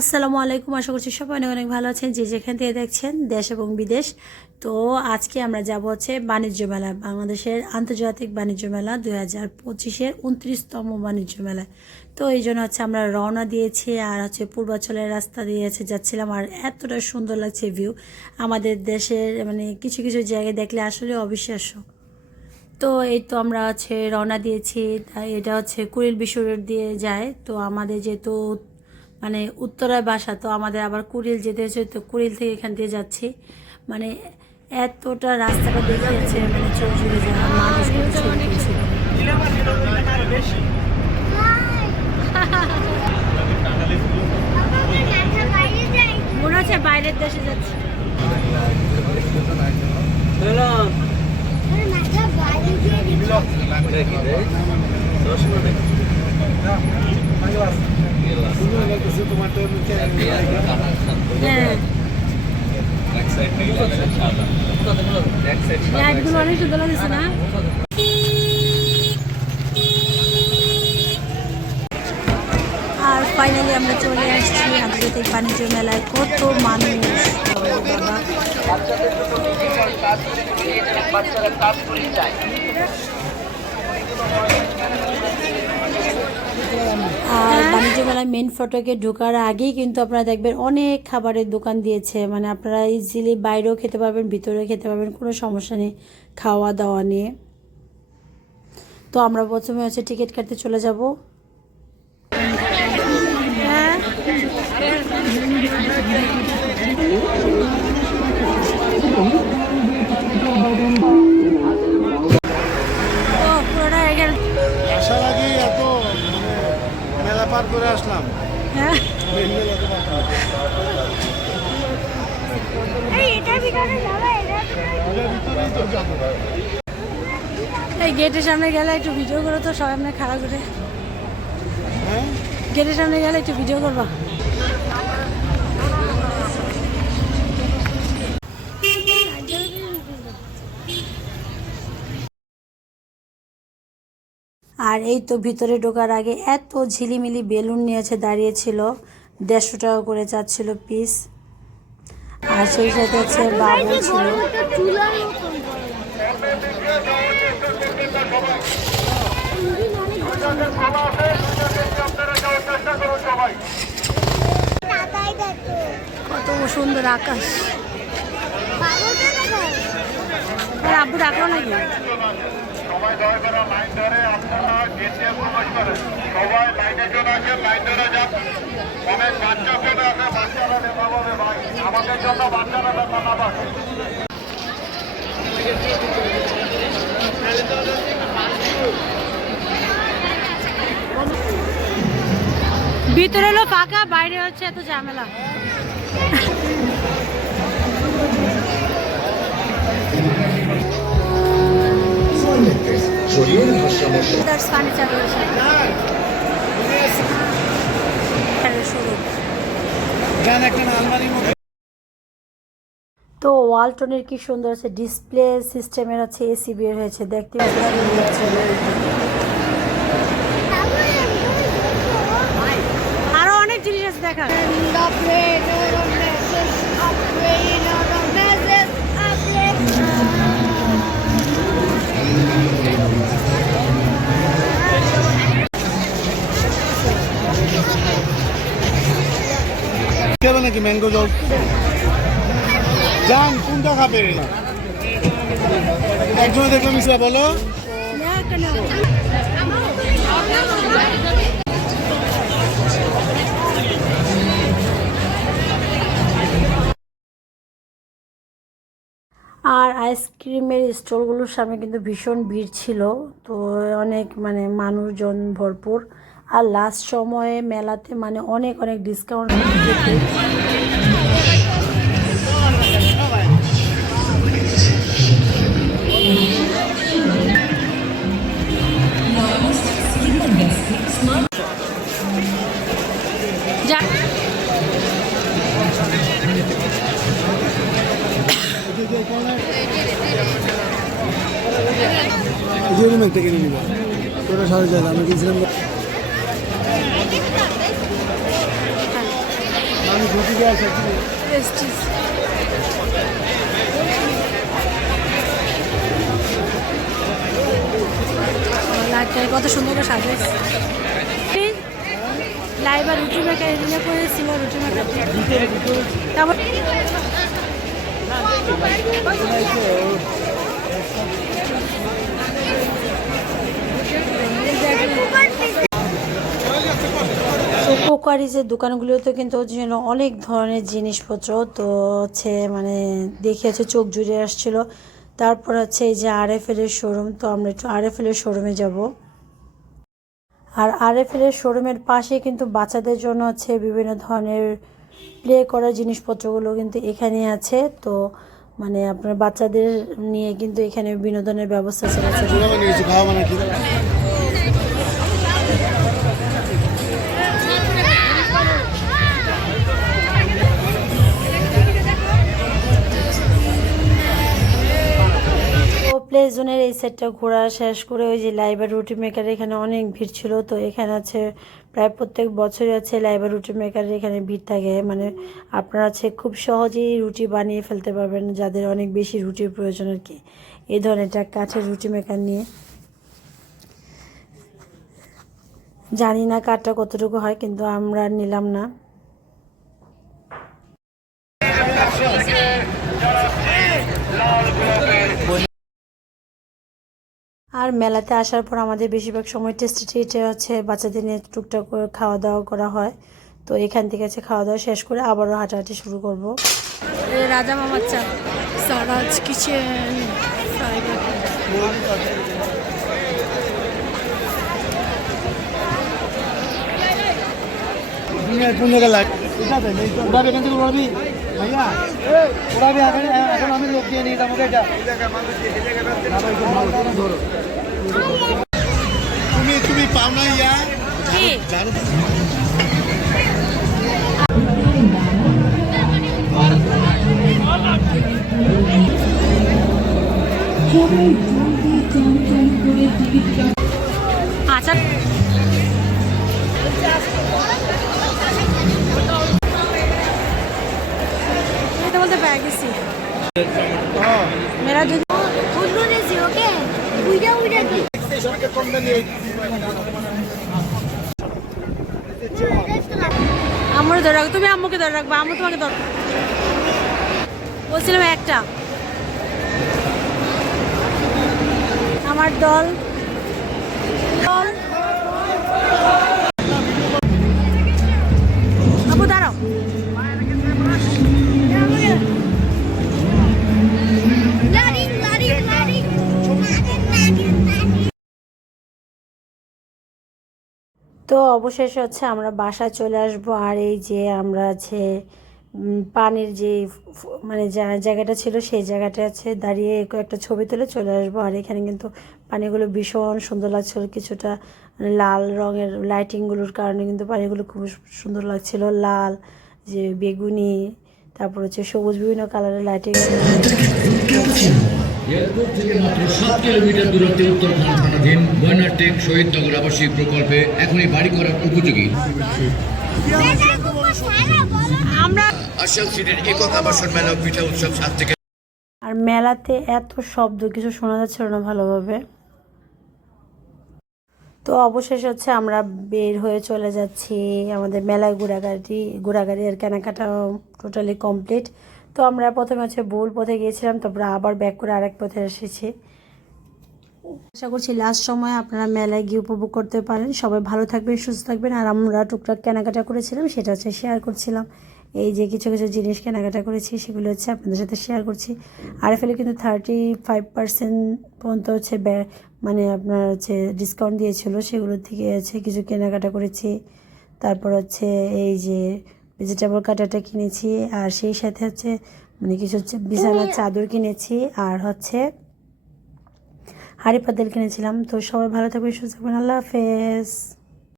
আসসালামু আলাইকুম, আশা করছি সবাই অনেক অনেক ভালো আছেন। যে যেখান থেকে দেখছেন, দেশ এবং বিদেশ। তো আজকে আমরা যাব হচ্ছে বাণিজ্য মেলা, বাংলাদেশের আন্তর্জাতিক বাণিজ্য মেলা দু হাজার পঁচিশের উনত্রিশতম বাণিজ্য মেলা। তো এই জন্য হচ্ছে আমরা রওনা দিয়েছি আর হচ্ছে পূর্বাঞ্চলের রাস্তা দিয়ে যাচ্ছিলাম আর এতটা সুন্দর লাগছে ভিউ আমাদের দেশের মানে কিছু কিছু জায়গায় দেখলে আসলে অবিশ্বাস্য। তো এই তো আমরা হচ্ছে রওনা দিয়েছি। এটা হচ্ছে কুড়িল বিশ্ব রোড দিয়ে যায়। তো আমাদের যেহেতু মানে উত্তরায় বাসা, তো আমাদের আবার কুড়িল যেতে হচ্ছে তো কুড়িল থেকে এখান দিয়ে যাচ্ছি। মানে এতটা রাস্তাটা দেখে যাচ্ছে মানে চোখ মনে হচ্ছে বাইরের দেশে যাচ্ছে। লাইটগুলো অনেক সুন্দর লাগছে না আর ফাইনালি আমরা চলে আসছি আন্তর্জাতিক বাণিজ্য মেলায় কত মানুষ। বাবা আর বাণিজ্য মেলায় মেন ফটকে ঢোকার আগেই কিন্তু আপনারা দেখবেন অনেক খাবারের দোকান দিয়েছে। মানে আপনারা ইজিলি বাইরেও খেতে পারবেন, ভিতরেও খেতে পারবেন, কোনো সমস্যা নেই খাওয়া দাওয়া নিয়ে। তো আমরা প্রথমে হচ্ছে টিকিট কাটতে চলে যাব। হ্যাঁ। আসলাম। হ্যাঁ। এই গেটের সামনে গেলে একটু ভিডিও করো তো সবাই আপনার খারাপ করে। হ্যাঁ? গেটের সামনে গেলে একটু ভিডিও করবা। আর এই তো ভিতরে ঢোকার আগে এত ঝিলিমিলি বেলুন নিয়েছে দাঁড়িয়েছিল। দেড়শো টাকা করে চাচ্ছিল পিস আর সেই সাথে হচ্ছে বাবু ছিল। কত সুন্দর আকাশ। আর আব্বু ডাকলো নাকি? সবাই দয়া করে লাইন ধরে আপনারা গেটে প্রবেশ করেন। সবাই লাইনে ধরে যান। অনেক বাচ্চা বাচ্চারা ভাই। আমাদের জন্য বাচ্চারা না ভিতরে হলো ফাঁকা, বাইরে হচ্ছে এত ঝামেলা। ওয়ালটনের কি সুন্দর আছে ডিসপ্লে সিস্টেমের আছে এসি বের হয়েছে দেখতে ভালো আরও অনেক জিনিস আছে খাবে নাকি ম্যাঙ্গো জল? যান কোনটা খাবে? একজনে দেখলাম ইসরা বলো। আর আইসক্রিমের স্টলগুলোর সামনে কিন্তু ভীষণ ভিড় ছিল, তো অনেক মানে মানুষজন ভরপুর। আর লাস্ট সময়ে মেলাতে মানে অনেক অনেক ডিসকাউন্ট সেরকম একটা কিনে নিব তোরা সাড়ে চার আমি কিনছিলাম কত সুন্দর সাজাইছে। লাইভ আর রুটি মেকার এনে করেছিল রুটি মেকার তারপর তো কোকারিজের দোকানগুলোতে কিন্তু যেন অনেক ধরনের জিনিসপত্র তো হচ্ছে মানে দেখে চোখ জুড়ে আসছিল। তারপর হচ্ছে এই যে আর এফ এর শোরুম তো আমরা একটু আর এফ এর শোরুমে যাব। আর আর এফ এর শোরুমের পাশে কিন্তু বাচ্চাদের জন্য হচ্ছে বিভিন্ন ধরনের প্লে করার জিনিসপত্রগুলো কিন্তু এখানে আছে। তো মানে আপনার বাচ্চাদের নিয়ে কিন্তু এখানে বিনোদনের ব্যবস্থা চলেছে প্লে জোনের এই সেটটা ঘোরা শেষ করে ওই যে লাইবার রুটি মেকার এখানে অনেক ভিড় ছিল। তো এখানে আছে প্রায় প্রত্যেক বছরই আছে লাইবার রুটি মেকার এখানে ভিড় থাকে। মানে আপনারা হচ্ছে খুব সহজেই রুটি বানিয়ে ফেলতে পারবেন, যাদের অনেক বেশি রুটির প্রয়োজন আর কি। এই ধরনের একটা কাঠের রুটি মেকার নিয়ে। জানি না কাঠটা কতটুকু হয়, কিন্তু আমরা নিলাম না। আর মেলাতে আসার পর আমাদের বেশিরভাগ সময় টেস্টি ট্রিটে হচ্ছে বাচ্চাদের নিয়ে টুকটাক করে খাওয়া দাওয়া করা হয়। তো এখান থেকে আছে খাওয়া দাওয়া শেষ করে আবারও হাঁটাহাঁটি শুরু করব। রাজা মামার চা। সারাজ কিচেন কোন জায়গায় লাগবে এখান আমি লোক দিয়ে নিই আমাকে এটা তুমি তুমি পাও না ইয়া আচ্ছা আমার ধরে রাখো তুমি আম্মুকে ধরে রাখবা আম্মু তোমাকে ধর বলছিলাম একটা আমার দল দল তো অবশেষে হচ্ছে আমরা বাসায় চলে আসব। আর এই যে আমরা আছে পানির যে মানে জায়গাটা ছিল সেই জায়গাটা আছে দাঁড়িয়ে একটা ছবি তুলে চলে আসব। আর এখানে কিন্তু পানিগুলো ভীষণ সুন্দর লাগছিল। কিছুটা লাল রঙের লাইটিংগুলোর কারণে কিন্তু পানিগুলো খুব সুন্দর লাগছিল। লাল যে বেগুনি, তারপর হচ্ছে সবুজ বিভিন্ন কালারের লাইটিং এয়ারপোর্ট থেকে মাত্র সাত কিলোমিটার দূরত্বে উত্তরখান থানাধীন বয়নাটেক শহীদনগর আবাসিক প্রকল্পে এখনই বাড়ি করার উপযোগী। আমরা আশাল একক আবাসন মেলা পিঠা উৎসব সাত থেকে আর মেলাতে এত শব্দ কিছু শোনা যাচ্ছিল না ভালোভাবে। তো অবশেষে হচ্ছে আমরা বের হয়ে চলে যাচ্ছি। আমাদের মেলায় ঘোরাগাড়ি ঘোরাগাড়ি এর কেনাকাটা টোটালি কমপ্লিট তো আমরা প্রথমে হচ্ছে ভুল পথে গিয়েছিলাম, তারপরে আবার ব্যাক করে আরেক পথে এসেছি। আশা করছি লাস্ট সময় আপনারা মেলায় গিয়ে উপভোগ করতে পারেন। সবাই ভালো থাকবেন, সুস্থ থাকবেন। আর আমরা টুকটাক কেনাকাটা করেছিলাম, সেটা হচ্ছে শেয়ার করছিলাম। এই যে কিছু কিছু জিনিস কেনাকাটা করেছি, সেগুলো হচ্ছে আপনাদের সাথে শেয়ার করছি। আর ফেলে কিন্তু থার্টি ফাইভ পার্সেন্ট পর্যন্ত হচ্ছে মানে আপনার হচ্ছে ডিসকাউন্ট দিয়েছিল। সেগুলোর থেকে হচ্ছে কিছু কেনাকাটা করেছি। তারপর হচ্ছে এই যে ভেজিটেবল কাটাটা কিনেছি আর সেই সাথে হচ্ছে মানে কিছু হচ্ছে বিছানার চাদর কিনেছি আর হচ্ছে হাড়ি পাতিল কিনেছিলাম। তো সবাই ভালো থাকবে সুস্থ থাকবেন আল্লাহ হাফেজ।